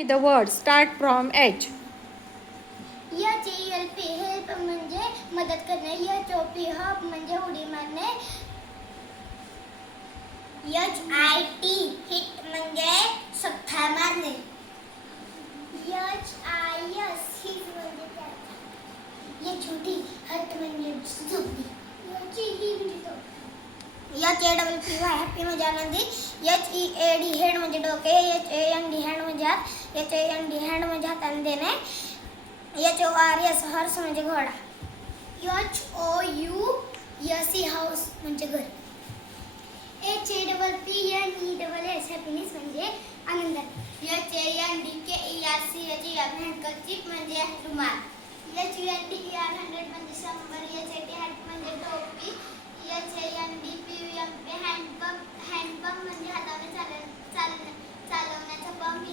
with the word. Start from H. HELP help म्हणजे मदत करणे. HOP हॉप म्हणजे उडी मारणे. HIT हिट म्हणजे सट्टा मारणे. HIS हिट म्हणजे काय? छोटी हट म्हणजे झोपडी. HAPPY हॅपी म्हणजे आनंदी. HEAD हेड म्हणजे डोके. HAND हँड म्हणजे हात. HAND हँड म्हणजे हाताने देणे. HORS हॉर्स म्हणजे घोडा. HOUSE हाऊस म्हणजे घर. HAPPNESS हॅपीनेस म्हणजे आनंद. HANDKERCH हँडकरचीफ म्हणजे रुमाल. HUNDER 100 म्हणजे 100. HAT हॅट म्हणजे टोपी. HANDPUMP हँडपंप म्हणजे हाताने चालवण्याचा पंप.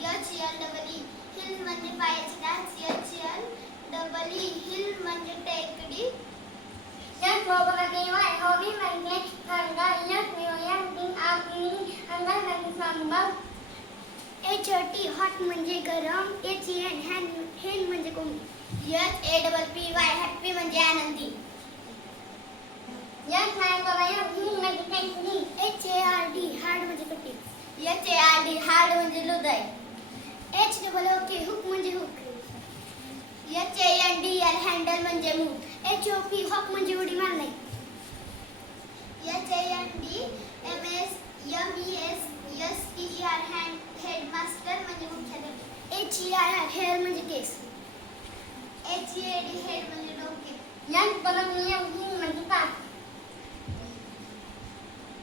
HLEE हिल म्हणजे पायाची डास. HLEE हिल म्हणजे टेकडी. हॉबी म्हणजे छंद. HOT हॉट म्हणजे गरम. HEN हेन म्हणजे कोंबडी. HAPPY हॅपी म्हणजे आनंदी. HARD हार्ड म्हणजे कठीण. HARD हार्ड म्हणजे हृदय. HOOK हुक म्हणजे हुक. HANDL हँडल म्हणजे मूठ. HOP हॉक म्हणजे उडी मारणे. HANDMESTER हेडमास्टर म्हणजे मुख्याध्यापक. HEIR हेअर म्हणजे केस. HEAD हेड म्हणजे डोके.